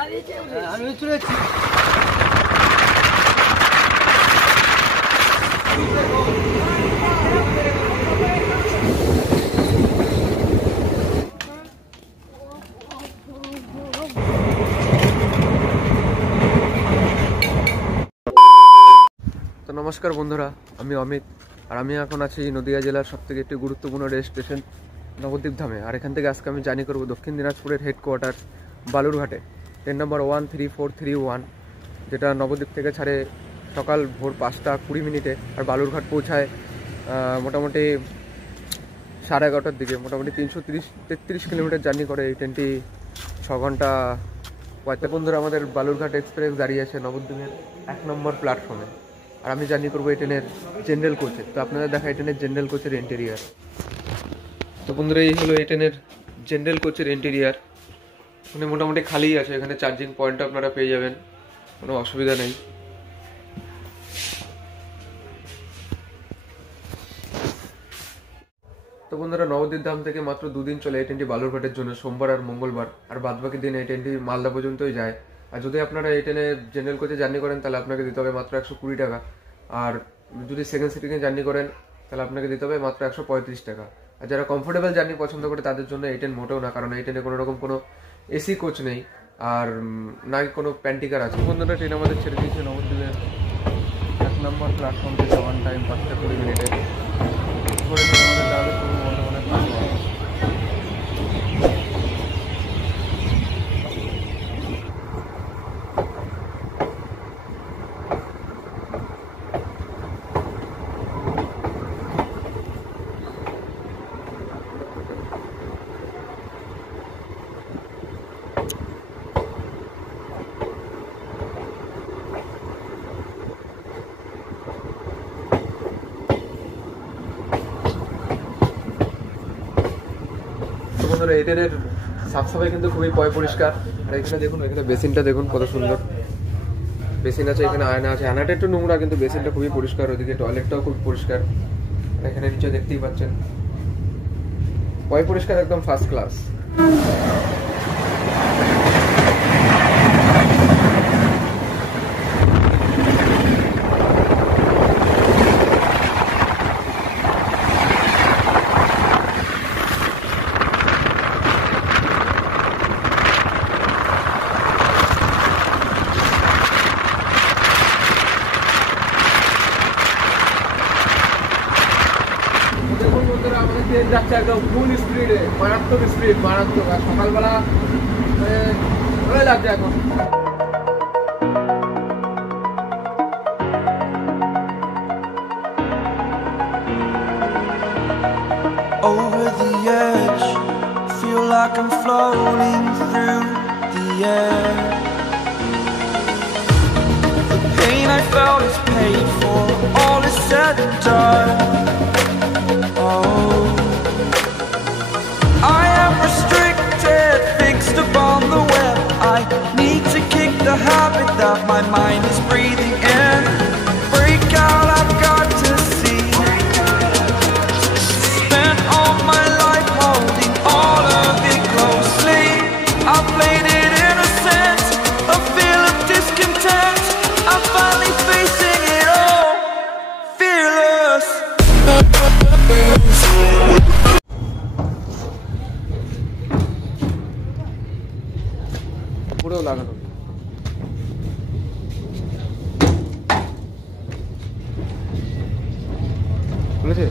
তো নমস্কার বন্ধুরা, আমি অমিত আর আমি এখন আছি নদিয়া জেলার সবথেকে একটি গুরুত্বপূর্ণ রেল স্টেশন নবদ্বীপ ধামে। আর এখান থেকে আজকে আমি জার্নি করব দক্ষিণ দিনাজপুরের হেডকোয়ার্টার বালুরঘাটে, ট্রেন নম্বর 13431, যেটা নবদ্বীপ থেকে ছাড়ে সকাল ভোর 5টা 20 মিনিটে আর বালুরঘাট পৌঁছায় মোটামুটি 11:30টার দিকে। মোটামুটি 333 কিলোমিটার জার্নি করে এই ট্রেনটি, 6 ঘন্টা। বন্ধুরা, আমাদের বালুরঘাট এক্সপ্রেস দাঁড়িয়ে আছে নবদ্বীপের 1 নম্বর প্ল্যাটফর্মে আর আমি জার্নি করবো এই ট্রেনের জেনারেল কোচে। তো আপনাদের দেখা এই ট্রেনের জেনারেল কোচের ইন্টেরিয়ার। তো বন্ধুরা, এই হলো এই ট্রেনের জেনারেল কোচের ইন্টেরিয়ার। মানে মোটামুটি খালিই আছে, এখানে চার্জিং পয়েন্ট আপনারা পেয়ে যাবেন, কোনো অসুবিধা নেই। তো বন্ধুরা, নবদ্বীপ ধাম থেকে মাত্র 2 দিন চলে এই ট্রেনটি বালুরঘাটের জন্য, সোমবার আর মঙ্গলবার। আর বাদবাকি দিন এই ট্রেনটি মালদা পর্যন্তই যায়। আর যদি আপনারা এই ট্রেনে জেনারেল কোচে জার্নি করেন তাহলে আপনাকে দিতে হবে মাত্র 120 টাকা। আর যদি সেকেন্ড সিটিংয়ে জার্নি করেন তাহলে আপনাকে দিতে হবে মাত্র 135 টাকা। আর যারা কমফোর্টেবল জার্নি পছন্দ করে তাদের জন্য এই ট্রেন মোটেও না, কারণ এই ট্রেনে কোনো রকম কোনো এসি কোচ নেই আর না কোনো প্যান্টিকার আছে। বন্ধুরা, ট্রেন আমাদের ছেড়ে দিয়েছে নবদ্বীপের 1 নম্বর প্ল্যাটফর্ম থেকে অন টাইম 5টা 20 মিনিটে। করে আমাদের যাওয়া শুরু বর্ধমানের কাটোয়া। বন্ধুরা, এই ট্রেনের সাফসাফাই কিন্তু খুবই পরিষ্কার। আর এখানে দেখুন, এখানে বেসিনটা দেখুন কত সুন্দর বেসিন আছে, এখানে আয়না আছে। আয়নাটা একটু নোংরা কিন্তু বেসিনটা খুবই পরিষ্কার, ওদিকে টয়লেটটাও খুব পরিষ্কার। এখানে নিচে দেখতেই পাচ্ছেন পরিষ্কার, একদম ফার্স্ট ক্লাস। ট্রেন যাচ্ছে একদম ফুল স্পিডে, মারাত্মক স্পিড, মারাত্মক। আর সকালবেলা ভালোই লাগছে এখন। Over the edge, feel like I'm floating through the air. The pain I felt is paid for, all is said and done. Oh, I am restricted, fixed upon the web. I need to kick the habit that my mind is breathing in. Break out, I've got to see. Spent all my life holding all of it closely. I played it innocent, a feel of discontent. I'm finally facing it all, fearless. পুরো লাগানো বুঝেছে।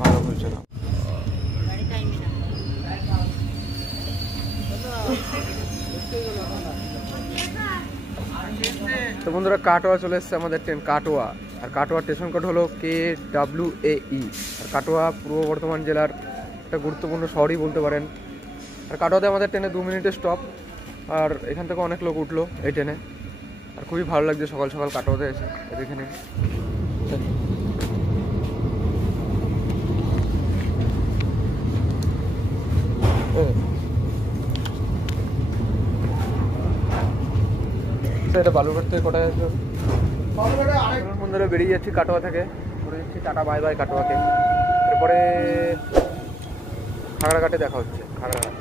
ভালো বলছে না। তো বন্ধুরা, কাটোয়া চলে এসছে আমাদের ট্রেন, কাটোয়া। আর কাটোয়া স্টেশন কোড হলো KWAE। আর কাটোয়া পূর্ব বর্ধমান জেলার একটা গুরুত্বপূর্ণ শহরই বলতে পারেন। আর কাটোয়াতে আমাদের ট্রেনে 2 মিনিটের স্টপ। আর এখান থেকে অনেক লোক উঠলো এই ট্রেনে। আর খুবই ভালো লাগছে সকাল সকাল কাটোয়াতে এসে। এখানে এটা বালুরঘাট থেকে কোথায় আসবে? বন্ধুরা বেরিয়ে যাচ্ছি কাটোয়া থেকে, করে যাচ্ছি টাটা বাই বাই কাটোয়াকে। এরপরে খাগড়াঘাটে দেখা হচ্ছে। Khagraghat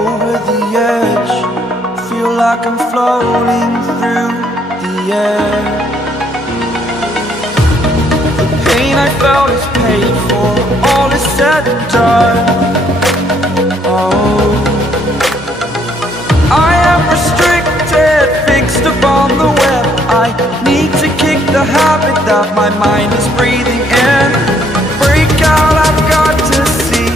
over the edge, feel like I'm floating through the air. The pain I felt is paid for, all is said and done. Oh, I am restricted, fixed upon the web. I need to kick the habit that my mind is breathing in. Break out, I've got to see.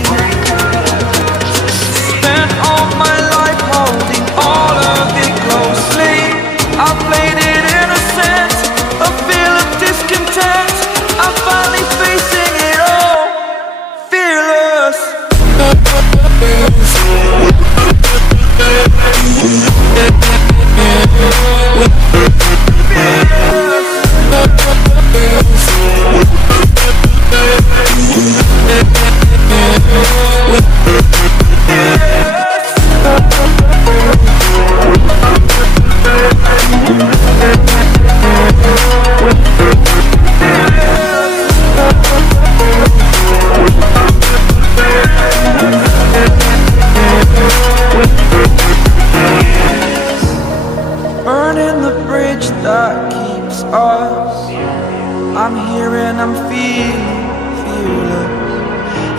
Spent all my life holding all of it closely. I played it innocent, a feel of discontent. I'm finally facing it all, fearless. Burning the bridge that keeps us. I'm here and I'm feeling fearless.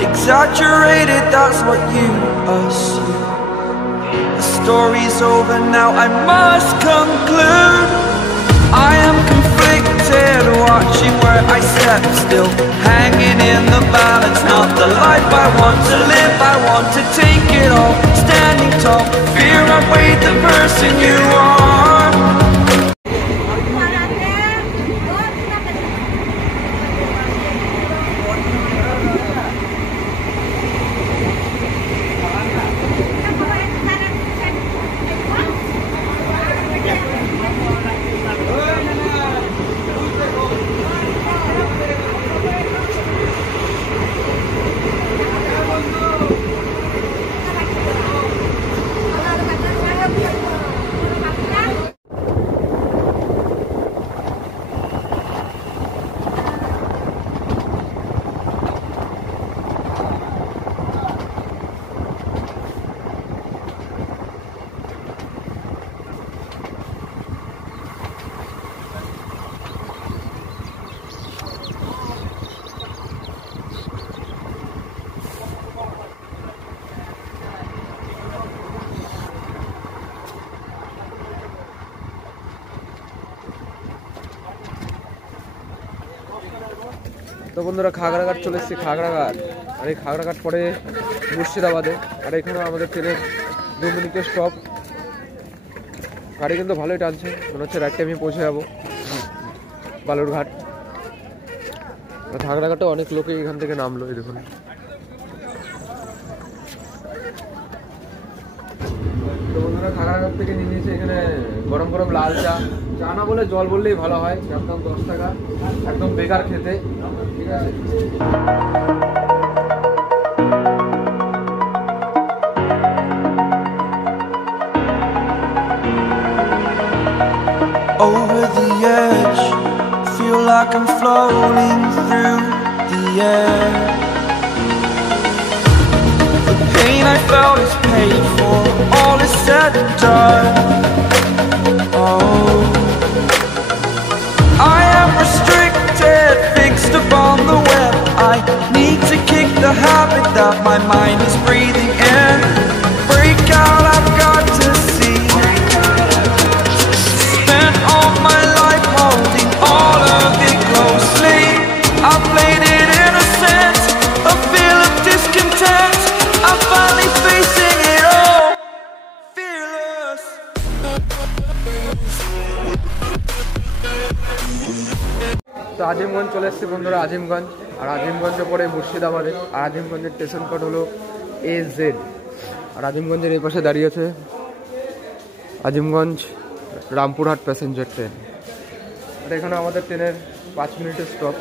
Exaggerated, that's what you assume. The story's over now, I must conclude. I am conflicted, watching where I step still, hanging in the balance. Not the life I want to live, I want to take it all. Standing tall, fear I've weighed the person you are. তো বন্ধুরা খাগড়াঘাট চলে এসেছি। খাগড়াঘাট, আর এই খাগড়াঘাট পরে মুর্শিদাবাদে, আর এখানে আমাদের ট্রেনের 2 মিনিটের স্টপ। গাড়ি কিন্তু ভালোই টানছে, মনে হচ্ছে রাইট টাইমে পৌঁছে যাবো বালুরঘাট। খাগড়াঘাটে অনেক লোকে এখান থেকে নামলো, এই দেখুন। তো বন্ধুরা খাগড়াঘাট থেকে নিয়ে নিয়েছে এখানে গরম গরম লাল চা। চা না বলে জল বললেই ভালো হয়, যার দাম 10 টাকা, একদম বেকার খেতে, ঠিক আছে। Over the edge, feel like I'm floating through the air. The pain I felt is paid for, all is said and done. Oh, I am restricted, fixed upon the web. I need to kick the habit that my mind is breathing in. Break out, I've got to see. Azimganj চলে এসেছি বন্ধুরা, আজিমগঞ্জ। আর আজিমগঞ্জে পরে মুর্শিদাবাদে। আর আজিমগঞ্জের station code হলো AZ। আর আজিমগঞ্জের এই পাশে দাঁড়িয়ে আছে আজিমগঞ্জ রামপুরহাট প্যাসেঞ্জার ট্রেন। আর এখানে আমাদের ট্রেনের 5 মিনিটের স্টপ।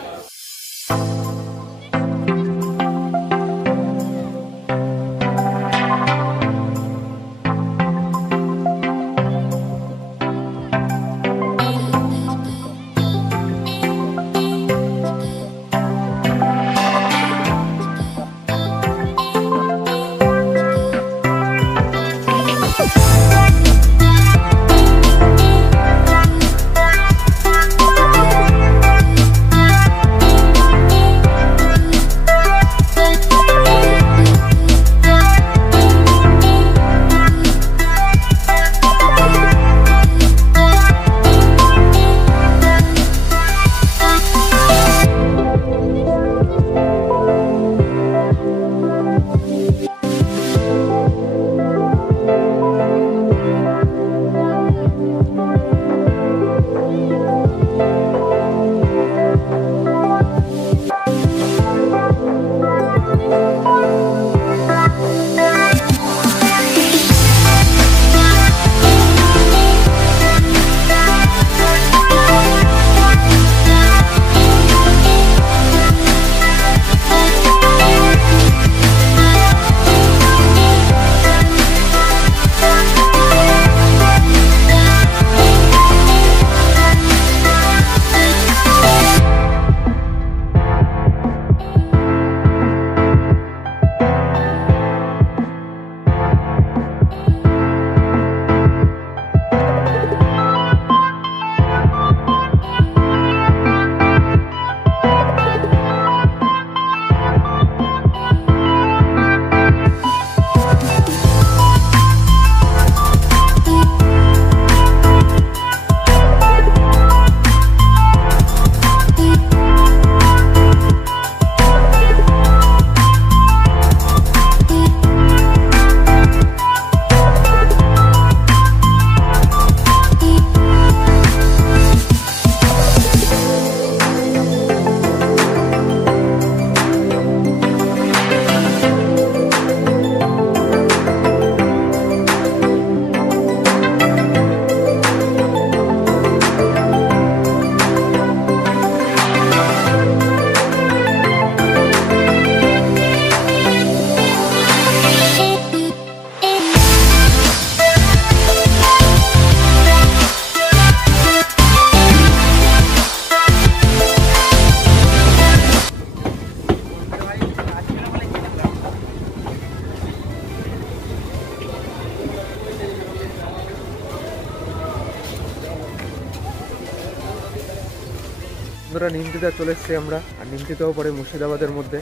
বন্ধুরা নিমতিতে চলে এসেছি আমরা। আর নিমতিতেও পরে মুর্শিদাবাদের মধ্যে।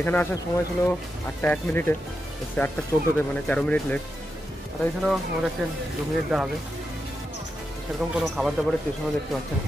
এখানে আসার সময় ছিল 8টা 1 মিনিটে, 8টা 14তে, মানে 13 মিনিট লেট। আর এখানেও আমাদের ট্রেন 2 মিনিট দাঁড়াবে। সেরকম কোনো খাবার দাবারের স্টেশনও দেখতে পাচ্ছেন।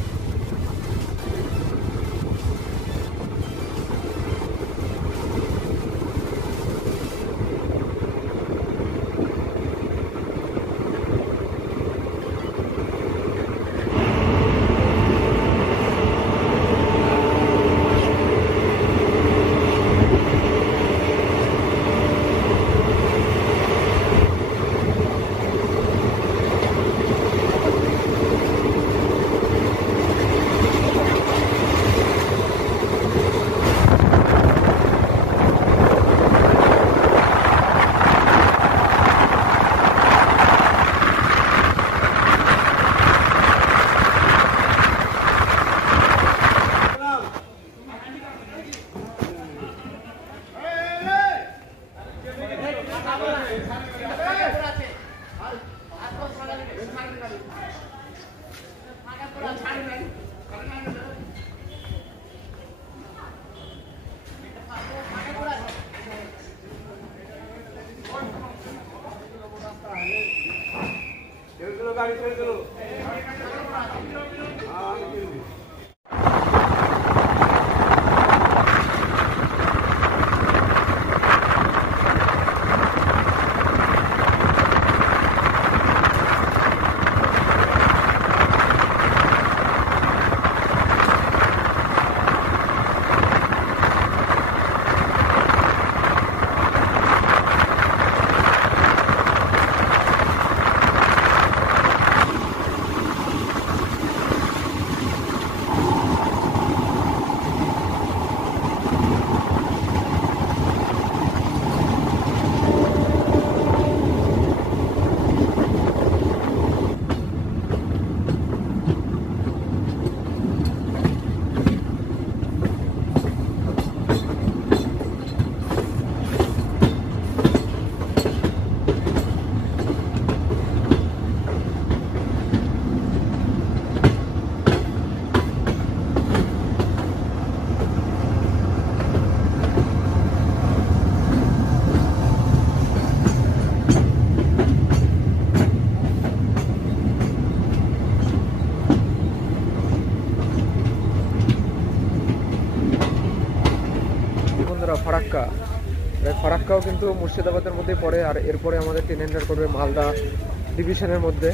गाड़ी चलो ফারাক্কাও কিন্তু মুর্শিদাবাদের মধ্যেই পড়ে। আর এরপরে আমাদের ট্রেন এন্টার করবে মালদা ডিভিশনের মধ্যে,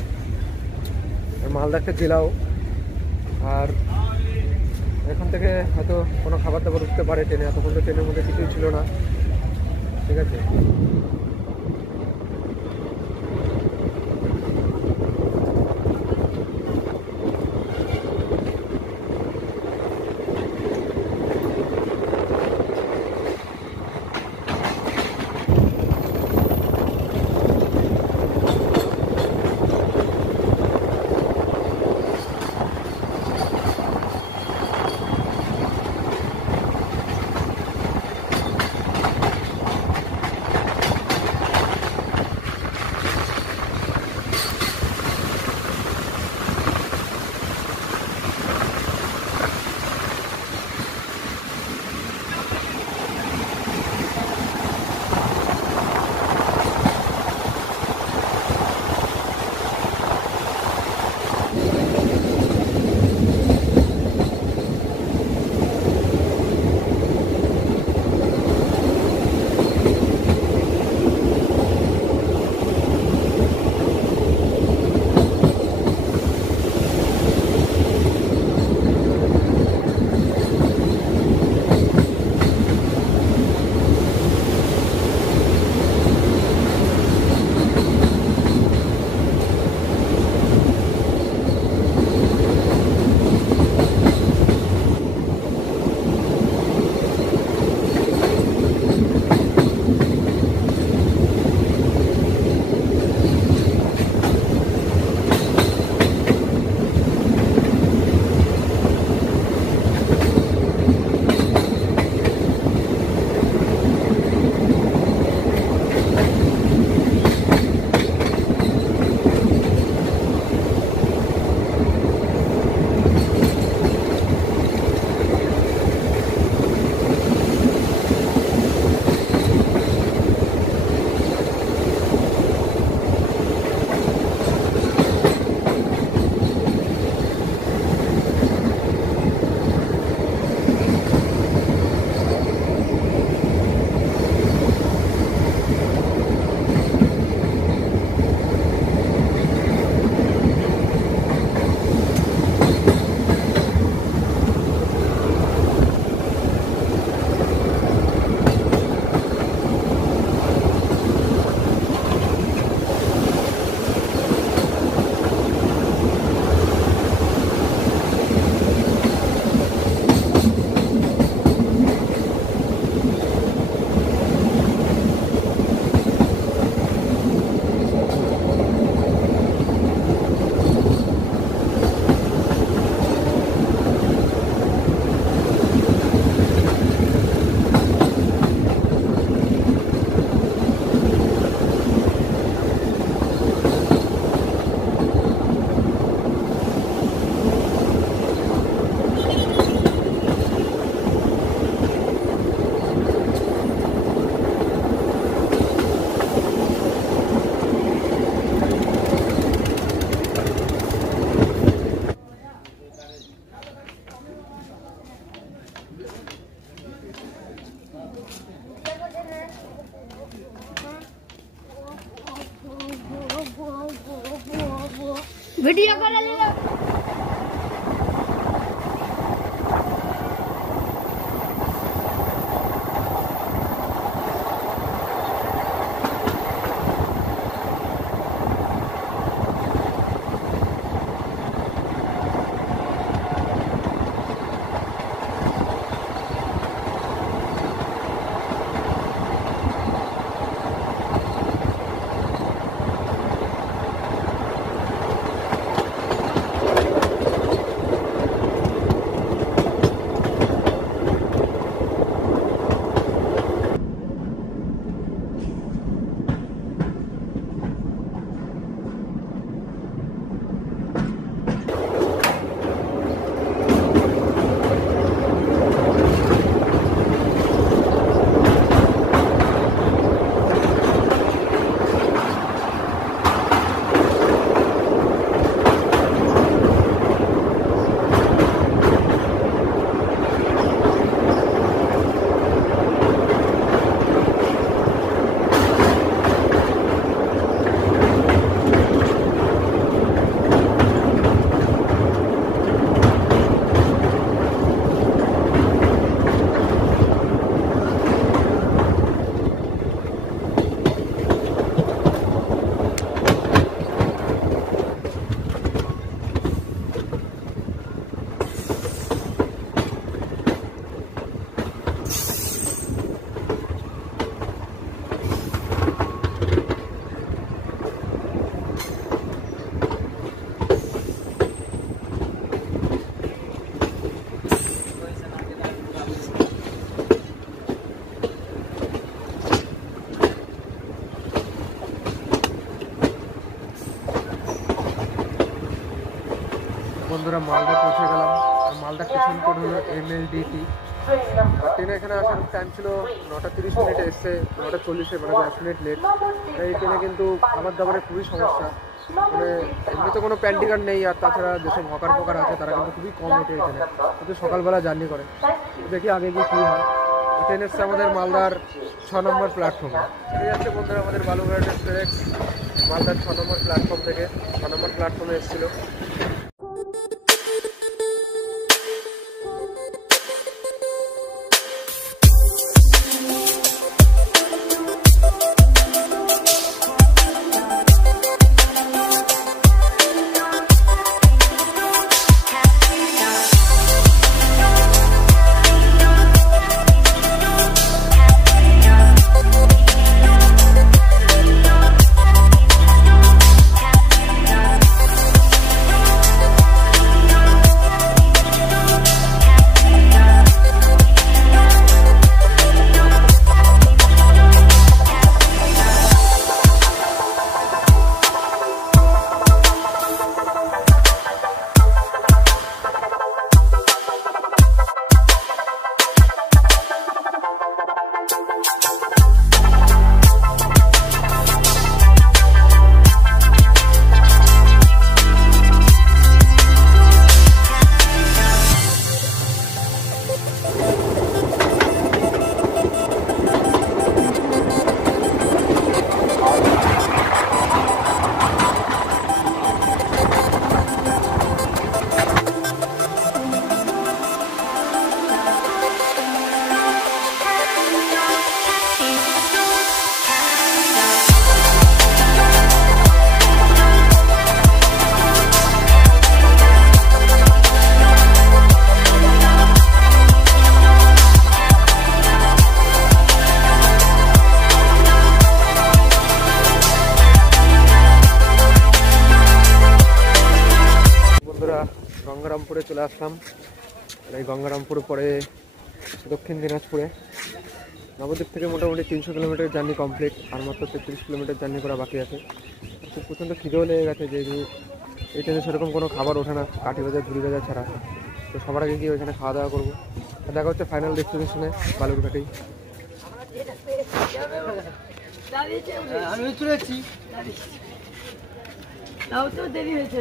মালদা একটা জেলাও। আর এখান থেকে হয়তো কোনো খাবার দাবার উঠতে পারে ট্রেনে, এতক্ষণ তো ট্রেনের মধ্যে কিছুই ছিল না, ঠিক আছে। वीडियो कर ले लो। বন্ধুরা মালদা পৌঁছে গেলাম। মালদা স্টেশন কোড হলো MLDT। ট্রেনে এখানে আসার টাইম ছিল 9:30 এসছে 9:40, মানে 10 মিনিট লেট। এই ট্রেনে কিন্তু খাবার দাবারের খুবই সমস্যা, মানে এমনি তো কোনো প্যান্টিকার নেই, আর তাছাড়া যেসব হকার ফকার আছে তারা কিন্তু খুবই কম ওঠে এখানে, কিন্তু সকালবেলা জার্নি করে। দেখি আগে গিয়ে কী হয়। ট্রেন এসছে আমাদের মালদার 6 নম্বর প্ল্যাটফর্মে। এই যাচ্ছে বন্ধুরা আমাদের বালুরঘাট এক্সপ্রেস মালদার 6 নম্বর প্ল্যাটফর্ম থেকে 6 নম্বর প্ল্যাটফর্মে এসেছিলো। গঙ্গারামপুরে চলে আসলাম। আর এই গঙ্গারামপুর পরে দক্ষিণ দিনাজপুরে। নবদ্বীপ থেকে মোটামুটি 300 কিলোমিটার জার্নি কমপ্লিট, আর মাত্র 33 কিলোমিটার জার্নি করা বাকি আছে। খুব প্রচণ্ড খিদেও লেগে গেছে, যেহেতু এই ট্রেনে সেরকম কোনো খাবার ওঠে না কাঠি ভাজা ঝুড়ি ভাজা ছাড়া। তো সবার আগে গিয়ে ওইখানে খাওয়া দাওয়া করবো। দেখা হচ্ছে ফাইনাল ডেস্টিনেশনে বালুরঘাটেই। আমি চলেছি, তাও তো দেরি হয়েছে।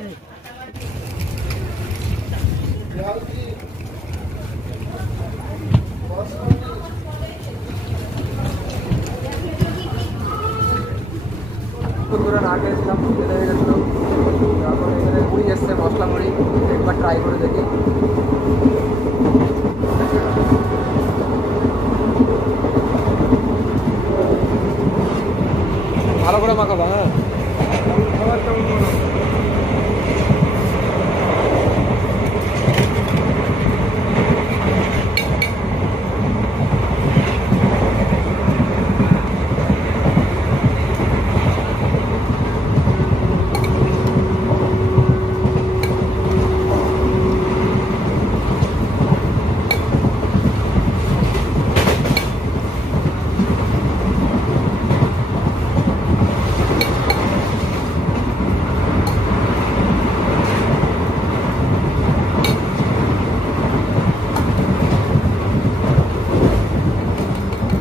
বন্ধুরা না খেয়েছিলাম, খিদে লেগে গেছিলো। তারপরে এখানে মুড়ি এসছে, মশলা মুড়ি, একবার ট্রাই করে দেখি। ভালো করে মাখাবো। হ্যাঁ, খাবার কেমন করো?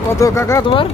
কত কাকা তোমার?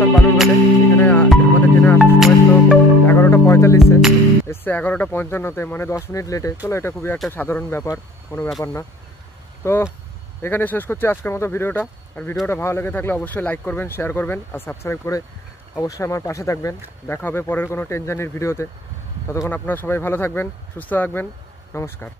আসলাম বালুরঘাটে। এখানে আমাদের ট্রেনে আসার সময় ছিল 11:45, এসছে 11:55, মানে 10 মিনিট লেটে। চলো, এটা খুবই একটা সাধারণ ব্যাপার, কোনো ব্যাপার না। তো এখানে শেষ করছি আজকের মতো ভিডিওটা। আর ভিডিওটা ভালো লেগে থাকলে অবশ্যই লাইক করবেন, শেয়ার করবেন আর সাবস্ক্রাইব করে অবশ্যই আমার পাশে থাকবেন। দেখা হবে পরের কোনো ট্রেন জার্নির ভিডিওতে। ততক্ষণ আপনারা সবাই ভালো থাকবেন, সুস্থ থাকবেন। নমস্কার।